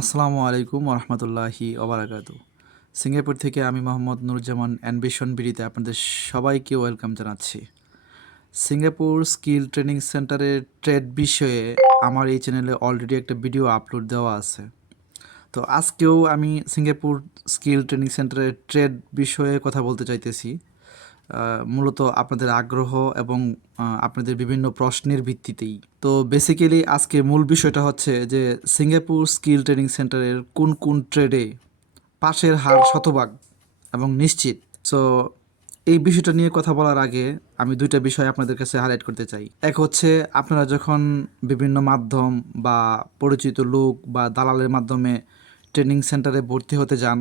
আসসালামু আলাইকুম রহমতুল্লাহি ওবরাকাত সিঙ্গাপুর থেকে আমি মোহাম্মদ নুরুজ্জামান অ্যানবিশন বিডিতে আপনাদের সবাইকে ওয়েলকাম জানাচ্ছি। সিঙ্গাপুর স্কিল ট্রেনিং সেন্টারের ট্রেড বিষয়ে আমার এই চ্যানেলে অলরেডি একটা ভিডিও আপলোড দেওয়া আছে। তো আজকেও আমি সিঙ্গাপুর স্কিল ট্রেনিং সেন্টারের ট্রেড বিষয়ে কথা বলতে চাইতেছি। মূলত আপনাদের আগ্রহ এবং আপনাদের বিভিন্ন প্রশ্নের ভিত্তিতেই। তো বেসিক্যালি আজকে মূল বিষয়টা হচ্ছে যে সিঙ্গাপুর স্কিল ট্রেনিং সেন্টারের কোন কোন ট্রেডে পাশের হার শতভাগ এবং নিশ্চিত। সো এই বিষয়টা নিয়ে কথা বলার আগে আমি দুইটা বিষয় আপনাদের কাছে হাইলাইট করতে চাই। এক হচ্ছে আপনারা যখন বিভিন্ন মাধ্যম বা পরিচিত লোক বা দালালের মাধ্যমে ট্রেনিং সেন্টারে ভর্তি হতে যান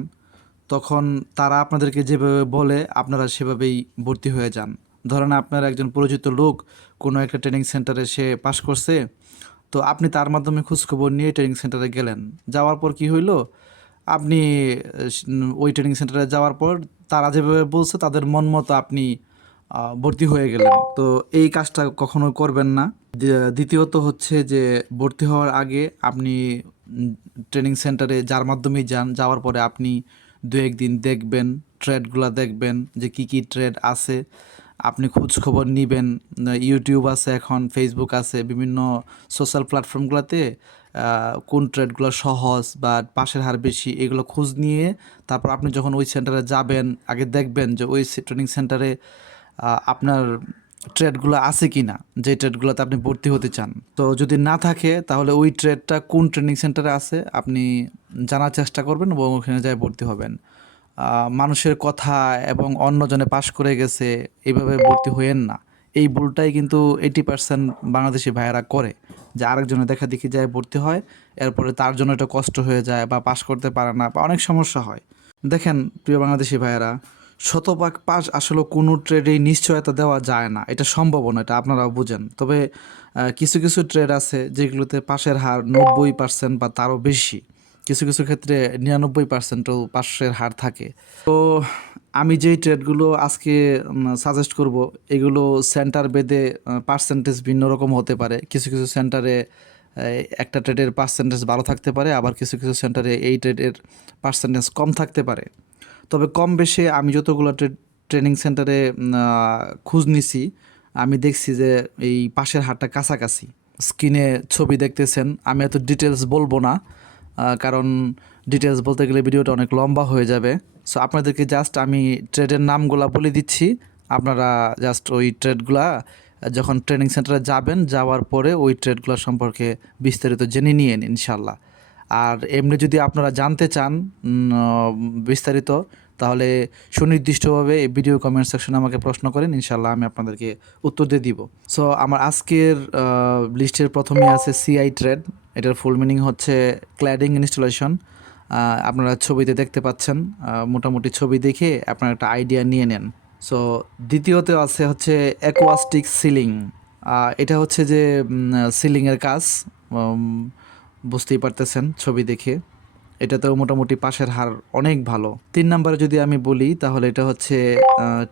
তখন তারা আপনাদেরকে যেভাবে বলে, আপনারা সেভাবেই ভর্তি হয়ে যান। ধরেন আপনার একজন পরিচিত লোক কোনো একটা ট্রেনিং সেন্টারে সে পাশ করছে, তো আপনি তার মাধ্যমে খোঁজখবর নিয়ে ট্রেনিং সেন্টারে গেলেন। যাওয়ার পর কি হইল? আপনি, ওই ট্রেনিং সেন্টারে যাওয়ার পর তারা যেভাবে বলছে, তাদের মন মতো আপনি ভর্তি হয়ে গেলেন। তো এই কাজটা কখনো করবেন না। দ্বিতীয়ত হচ্ছে যে, ভর্তি হওয়ার আগে আপনি ট্রেনিং সেন্টারে যার মাধ্যমেই যান, যাওয়ার পরে আপনি দু একদিন দেখবেন ট্রেডগুলো দেখবেন যে কি কি ট্রেড আছে। আপনি খোঁজ খবর নিবেন ইউটিউব আছে এখন ফেসবুক আছে, বিভিন্ন সোশ্যাল প্ল্যাটফর্মগুলোতে কোন ট্রেডগুলো সহজ বা পাশের হার বেশি, এগুলো খোঁজ নিয়ে তারপর আপনি যখন ওই সেন্টারে যাবেন, আগে দেখবেন যে ওই ট্রেনিং সেন্টারে আপনার ট্রেডগুলো আছে কি না যে ট্রেডগুলোতে আপনি ভর্তি হতে চান। তো যদি না থাকে, তাহলে ওই ট্রেডটা কোন ট্রেনিং সেন্টারে আছে, আপনি জানার চেষ্টা করবেন এবং ওখানে যায় ভর্তি হবেন। মানুষের কথা এবং অন্যজনে পাশ করে গেছে এইভাবে ভর্তি হইয়েন না। এই ভুলটাই কিন্তু এইটি পার্সেন্ট বাংলাদেশি ভাইয়েরা করে, যে আরেকজনে দেখা দেখি যায় ভর্তি হয়, এরপরে তার জন্য এটা কষ্ট হয়ে যায় বা পাশ করতে পারে না বা অনেক সমস্যা হয়। দেখেন, প্রিয় বাংলাদেশি ভাইয়েরা, শতভাগ পাস আসলে কোনো ট্রেডেই নিশ্চয়তা দেওয়া যায় না। এটা সম্ভব না এটা আপনারাও বুঝেন। তবে কিছু কিছু ট্রেড আছে যেগুলোতে পাশের হার নব্বই পার্সেন্ট বা তারও বেশি। কিছু কিছু ক্ষেত্রে নিরানব্বই পার্সেন্টও পাশের হার থাকে। তো আমি যেই ট্রেডগুলো আজকে সাজেস্ট করব, এগুলো সেন্টার বেদে পার্সেন্টেজ ভিন্ন রকম হতে পারে। কিছু কিছু সেন্টারে একটা ট্রেডের পার্সেন্টেজ ভালো থাকতে পারে, আবার কিছু কিছু সেন্টারে এই ট্রেডের পার্সেন্টেজ কম থাকতে পারে। তবে কম বেশি আমি যতগুলো ট্রেনিং সেন্টারে খোঁজ নিছি, আমি দেখছি যে এই পাশের হাটটা কাছাকাছি। স্ক্রিনে ছবি দেখতেছেন, আমি এত ডিটেলস বলব না। কারণ ডিটেলস বলতে গেলে ভিডিওটা অনেক লম্বা হয়ে যাবে। সো আপনাদেরকে জাস্ট আমি ট্রেডের নামগুলো বলে দিচ্ছি। আপনারা জাস্ট ওই ট্রেডগুলা যখন ট্রেনিং সেন্টারে যাবেন, যাওয়ার পরে ওই ট্রেডগুলো সম্পর্কে বিস্তারিত জেনে নিয়েন ইনশাল্লাহ আর এমনি যদি আপনারা জানতে চান বিস্তারিত তাহলে সুনির্দিষ্টভাবে এই ভিডিও কমেন্ট সেকশনে আমাকে প্রশ্ন করেন ইনশাল্লাহ আমি আপনাদেরকে উত্তর দিয়ে দিব। সো আমার আজকের লিস্টের প্রথমে আছে সিআই ট্রেড এটার ফুল মিনিং হচ্ছে ক্ল্যাডিং ইনস্টলেশন আপনারা ছবিতে দেখতে পাচ্ছেন মোটামুটি ছবি দেখে আপনারা একটা আইডিয়া নিয়ে নেন। সো দ্বিতীয়তে আছে হচ্ছে অ্যাকোয়াস্টিক সিলিং এটা হচ্ছে যে সিলিংয়ের কাজ বুঝতেই পারতেছেন ছবি দেখে। এটাতেও মোটামুটি পাশের হার অনেক ভালো। তিন নাম্বারে যদি আমি বলি, তাহলে এটা হচ্ছে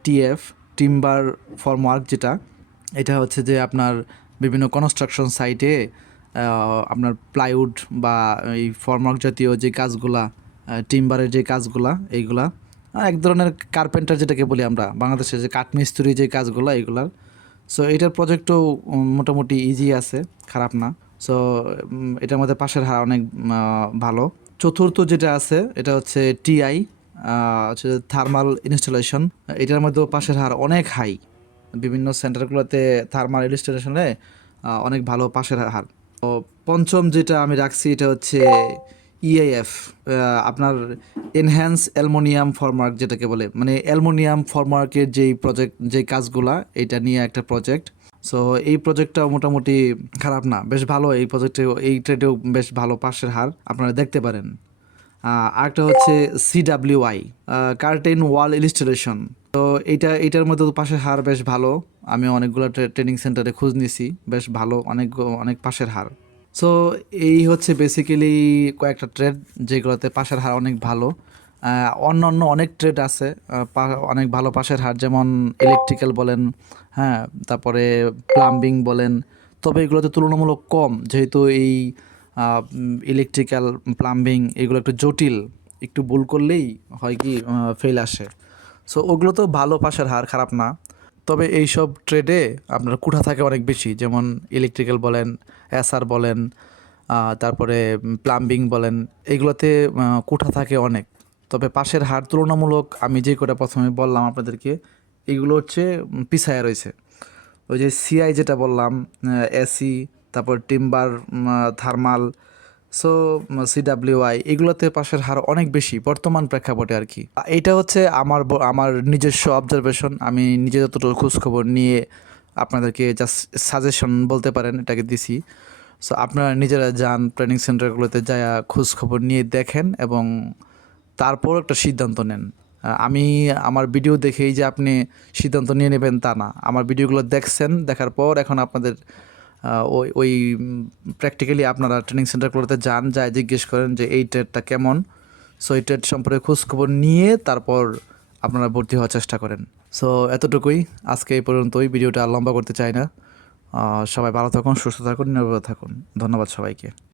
টিএফ টিম্বার ফর্মওয়ার্ক যেটা। এটা হচ্ছে যে আপনার বিভিন্ন কনস্ট্রাকশন সাইটে আপনার প্লাইউড বা এই ফর্মওয়ার্ক জাতীয় যে কাজগুলা টিম্বারের যে কাজগুলা, এইগুলা। এক ধরনের কার্পেন্টার যেটাকে বলি আমরা, বাংলাদেশে যে কাঠমিস্ত্রি যে কাজগুলা, এইগুলার। সো এটার প্রজেক্টও মোটামুটি ইজি আছে, খারাপ না। সো এটার মধ্যে পাশের হার অনেক ভালো। চতুর্থ যেটা আছে, এটা হচ্ছে টিআই হচ্ছে থার্মাল ইনস্টলেশন এটার মধ্যেও পাশের হার অনেক হাই বিভিন্ন সেন্টারগুলোতে থার্মাল ইনস্টলেশনে অনেক ভালো পাশের হার। তো পঞ্চম যেটা আমি রাখছি, এটা হচ্ছে ইএএফ আপনার এনহ্যান্স অ্যালমোনিয়াম ফর্মার্ক যেটাকে বলে। মানে অ্যালমোনিয়াম ফর্মার্কের যেই প্রজেক্ট যেই কাজগুলা, এটা নিয়ে একটা প্রজেক্ট সো এই প্রজেক্টটাও মোটামুটি খারাপ না। বেশ ভালো, এই প্রজেক্টে এই ট্রেডেও বেশ ভালো পাশের হার আপনারা দেখতে পারেন। আরেকটা হচ্ছে সিডাব্লিউআই কার্টেন ওয়াল ইনস্টলেশন তো এইটা এটার মধ্যে তো পাশের হার বেশ ভালো। আমি অনেকগুলো ট্রেনিং সেন্টারে খোঁজ নিছি বেশ ভালো, অনেক অনেক পাশের হার। সো এই হচ্ছে বেসিক্যালি কয়েকটা ট্রেড যেগুলোতে পাশের হার অনেক ভালো। অন্য অন্য অনেক ট্রেড আছে অনেক ভালো পাশের হার, যেমন ইলেকট্রিক্যাল বলেন হ্যাঁ তারপরে প্লাম্বিং বলেন, তবে এগুলোতে তুলনামূলক কম, যেহেতু এই ইলেকট্রিক্যাল প্লাম্বিং এগুলো একটু জটিল, একটু ভুল করলেই হয় কি ফেল আসে। সো ওগুলো তো ভালো পাশের হার, খারাপ না। তবে এইসব ট্রেডে আপনার কুঠা থাকে অনেক বেশি, যেমন ইলেকট্রিক্যাল বলেন এসআর বলেন তারপরে প্লাম্বিং বলেন, এগুলোতে কুঠা থাকে অনেক। তবে পাশের হার তুলনামূলক আমি যে কটা প্রথমে বললাম আপনাদেরকে, এগুলো হচ্ছে পিছায়া রয়েছে। ওই যে সিআই যেটা বললাম এসি তারপর টিম্বার থার্মাল সো সিডাব্লিউআই এগুলোতে পাশের হার অনেক বেশি, বর্তমান প্রেক্ষাপটে আর কি। এটা হচ্ছে আমার আমার নিজস্ব অবজারভেশন আমি নিজে যতটুকু খোঁজখবর নিয়ে আপনাদেরকে জাস্ট সাজেশন বলতে পারেন, এটাকে দিছি। সো আপনারা নিজেরা যান ট্রেনিং সেন্টারগুলোতে যায় খোঁজখবর নিয়ে দেখেন এবং তারপর একটা সিদ্ধান্ত নেন। আমি আমার ভিডিও দেখেই যে আপনি সিদ্ধান্ত নিয়ে নেবেন তা না। আমার ভিডিওগুলো দেখছেন, দেখার পর এখন আপনাদের ওই ওই প্র্যাকটিক্যালি আপনারা ট্রেনিং সেন্টারগুলোতে যান, যায় জিজ্ঞেস করেন যে এই ট্রেডটা কেমন। সো এই ট্রেড সম্পর্কে খোঁজখবর নিয়ে তারপর আপনারা ভর্তি হওয়ার চেষ্টা করেন। সো এতটুকুই। আজকে এই পর্যন্তই। ভিডিওটা লম্বা করতে চাই না। সবাই ভালো থাকুন, সুস্থ থাকুন, নিরাপদ থাকুন। ধন্যবাদ সবাইকে।